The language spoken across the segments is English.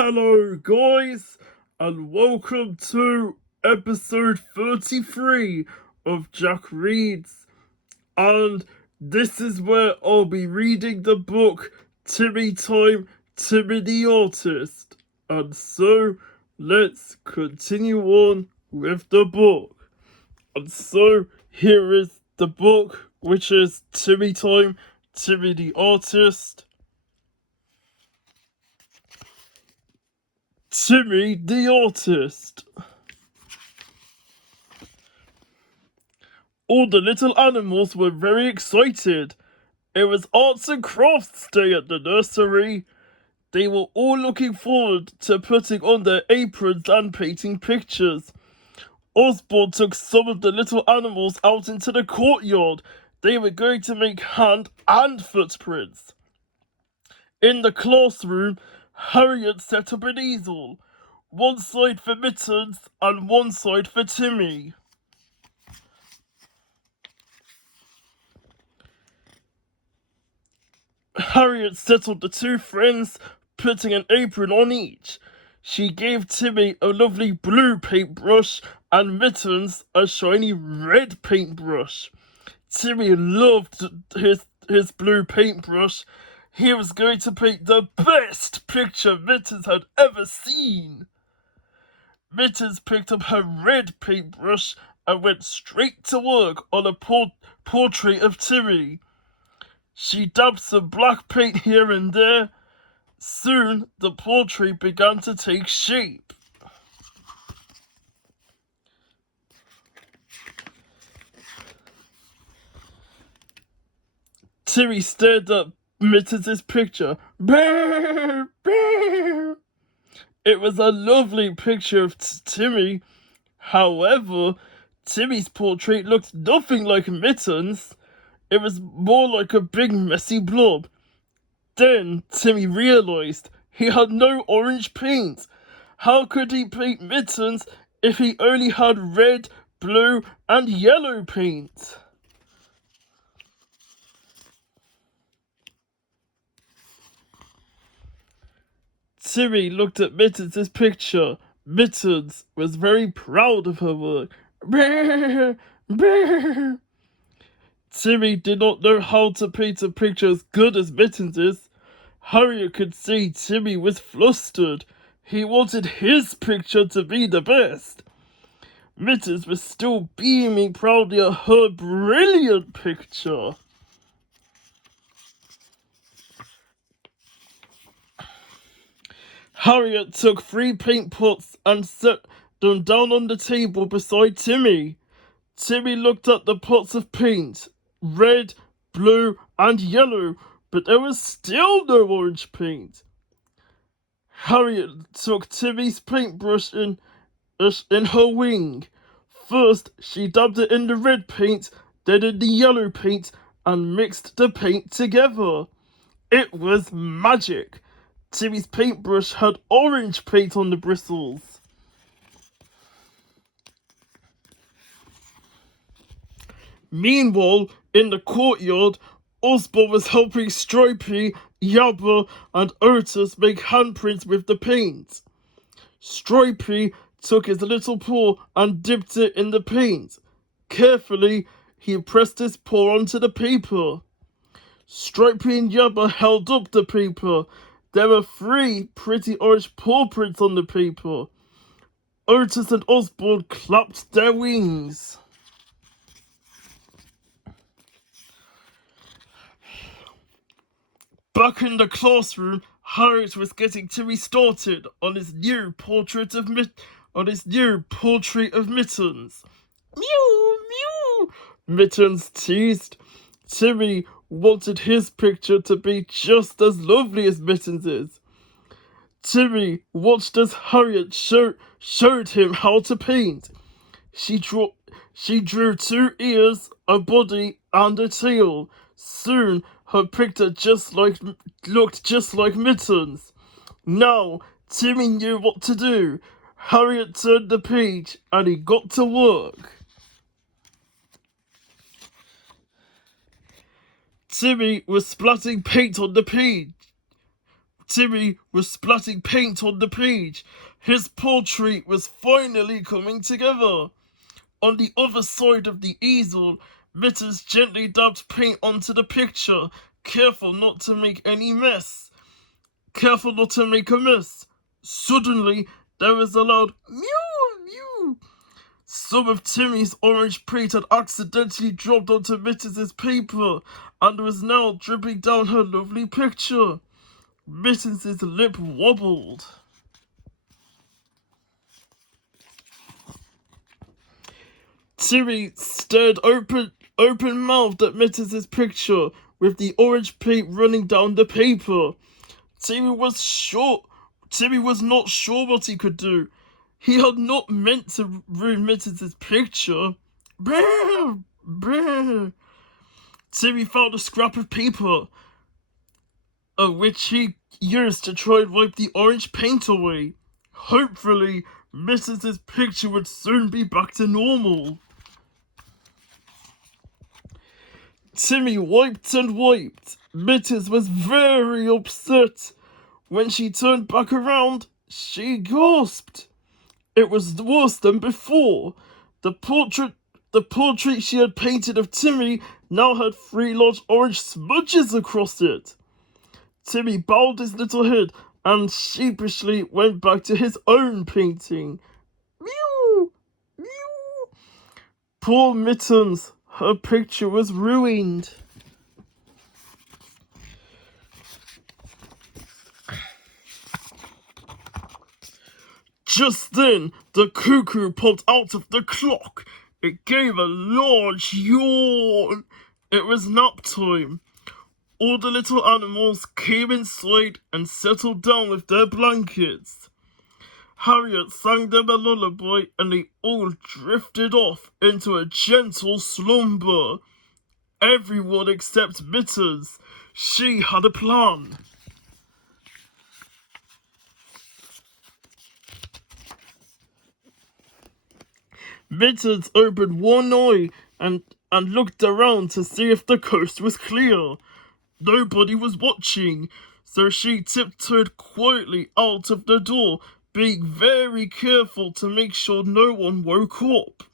Hello, guys, and welcome to episode 33 of Jack Reads. And this is where I'll be reading the book Timmy Time, Timmy the Artist. And so, let's continue on with the book. And so, here is the book, which is Timmy Time, Timmy the Artist. Timmy the Artist. All the little animals were very excited. It was arts and crafts day at the nursery. They were all looking forward to putting on their aprons and painting pictures. Osborne took some of the little animals out into the courtyard. They were going to make hand and footprints. In the classroom, Harriet set up an easel, one side for Mittens and one side for Timmy. Harriet settled the two friends, putting an apron on each. She gave Timmy a lovely blue paintbrush and Mittens a shiny red paintbrush. Timmy loved his blue paintbrush. He was going to paint the best picture Mittens had ever seen. Mittens picked up her red paintbrush and went straight to work on a portrait of Timmy. She dabbed some black paint here and there. Soon the portrait began to take shape. Timmy stared at Mittens' picture. Bear, bear. It was a lovely picture of Timmy. However, Timmy's portrait looked nothing like Mittens'. It was more like a big messy blob. Then Timmy realised he had no orange paint. How could he paint Mittens if he only had red, blue and yellow paint? Timmy looked at Mittens' picture. Mittens was very proud of her work. Bear, bear. Timmy did not know how to paint a picture as good as Mittens'. Harriet could see Timmy was flustered. He wanted his picture to be the best. Mittens was still beaming proudly at her brilliant picture. Harriet took 3 paint pots and set them down on the table beside Timmy. Timmy looked at the pots of paint, red, blue and yellow, but there was still no orange paint. Harriet took Timmy's paintbrush in her wing. First, she dabbed it in the red paint, then in the yellow paint, and mixed the paint together. It was magic. Timmy's paintbrush had orange paint on the bristles. Meanwhile, in the courtyard, Osborne was helping Stripey, Yabba and Otis make handprints with the paint. Stripey took his little paw and dipped it in the paint. Carefully, he pressed his paw onto the paper. Stripey and Yabba held up the paper. There were 3 pretty orange paw prints on the paper. Otis and Osborne clapped their wings. Back in the classroom, Harriet was getting Timmy started on his new portrait of Mittens. Mew, mew, Mittens teased. Timmy wanted his picture to be just as lovely as Mittens'. Timmy watched as Harriet showed him how to paint. She drew 2 ears, a body, and a tail. Soon, her picture looked just like Mittens'. Now, Timmy knew what to do. Harriet turned the page, and he got to work. Timmy was splatting paint on the page. Timmy was splatting paint on the page. His portrait was finally coming together. On the other side of the easel, Mittens gently dabbed paint onto the picture, careful not to make any mess. Careful not to make a mess. Suddenly, there was a loud mew mew. Some of Timmy's orange paint had accidentally dropped onto Mittens' paper and was now dripping down her lovely picture. Mittens' lip wobbled. Timmy stared open-mouthed at Mittens' picture with the orange paint running down the paper. Timmy was not sure what he could do. He had not meant to ruin Mittens' picture. Brr, brr. Timmy found a scrap of paper, which he used to try and wipe the orange paint away. Hopefully, Mittens' picture would soon be back to normal. Timmy wiped and wiped. Mittens was very upset. When she turned back around, she gasped. It was worse than before. The portrait she had painted of Timmy now had 3 large orange smudges across it. Timmy bowed his little head and sheepishly went back to his own painting. Mew! Mew! Poor Mittens. Her picture was ruined. Just then, the cuckoo popped out of the clock. It gave a large yawn. It was nap time. All the little animals came inside and settled down with their blankets. Harriet sang them a lullaby and they all drifted off into a gentle slumber. Everyone except Mittens. She had a plan. Mittens opened one eye and looked around to see if the coast was clear. Nobody was watching, so she tiptoed quietly out of the door, being very careful to make sure no one woke up.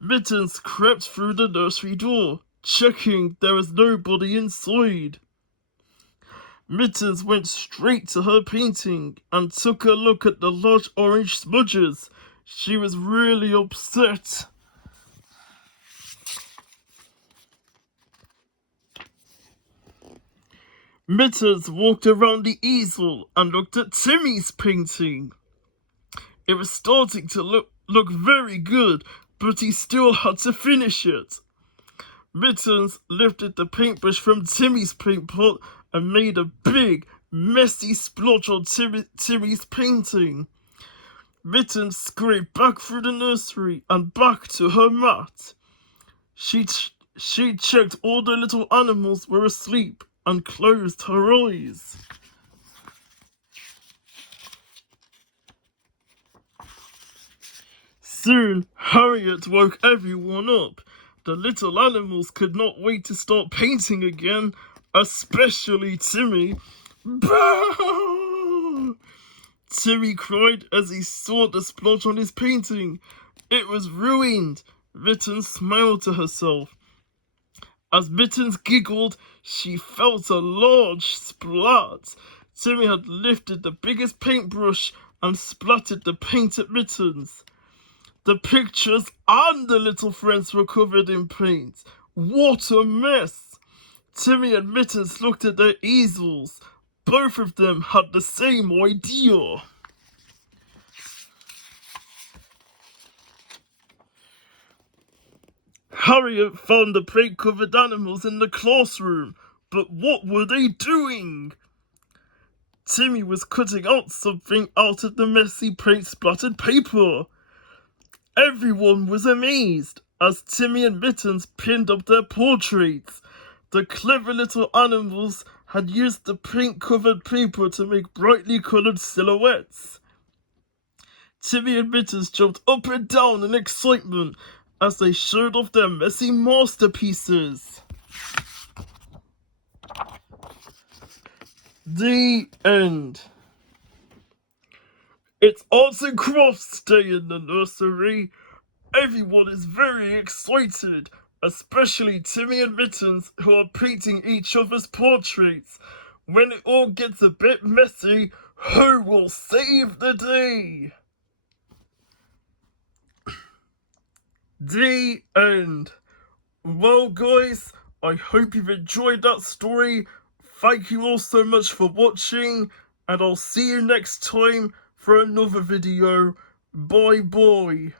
Mittens crept through the nursery door, checking there was nobody inside. Mittens went straight to her painting and took a look at the large orange smudges. She was really upset. Mittens walked around the easel and looked at Timmy's painting. It was starting to look very good, but he still had to finish it. Mittens lifted the paintbrush from Timmy's paint pot and made a big, messy splotch on Timmy's painting. Mittens scurried back through the nursery and back to her mat. She checked all the little animals were asleep and closed her eyes. Soon, Harriet woke everyone up. The little animals could not wait to start painting again, especially Timmy. Bah! Timmy cried as he saw the splotch on his painting. It was ruined. Mittens smiled to herself. As Mittens giggled, she felt a large splat. Timmy had lifted the biggest paintbrush and splattered the paint at Mittens. The pictures and the little friends were covered in paint. What a mess! Timmy and Mittens looked at their easels. Both of them had the same idea. Harriet found the paint-covered animals in the classroom, but what were they doing? Timmy was cutting out something out of the messy paint-splattered paper. Everyone was amazed as Timmy and Mittens pinned up their portraits. The clever little animals had used the paint-covered paper to make brightly coloured silhouettes. Timmy and Mittens jumped up and down in excitement as they showed off their messy masterpieces. The end. It's Arts and Crafts Day in the nursery. Everyone is very excited, especially Timmy and Mittens, who are painting each other's portraits. When it all gets a bit messy, who will save the day? The end. Well, guys, I hope you've enjoyed that story. Thank you all so much for watching, and I'll see you next time for another video. Bye bye.